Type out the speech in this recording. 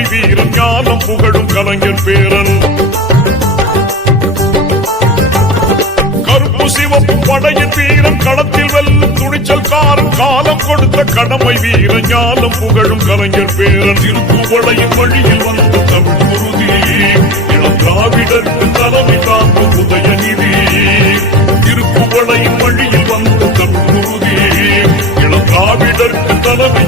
கடமை வீரன் ஞானம் புகழும் கலைஞர் பேரன். கருப்பு சிவப்பு படையின் வீரன் களத்தில் வெல்லும் துணிச்சல்காரன் காலம் கொடுத்த கடமை வீரன் ஞானம் புகழும் கலைஞர் பேரன். திருப்புவளையின் வழியில் வந்த தமிழ் குருதி இளம் திராவிடருக்கு தலைமை தாங்கும் உதயநிதி. திருப்புவளையின் வழியில் வந்த தமிழ் குருதி இளம் திராவிடருக்கு தலைமை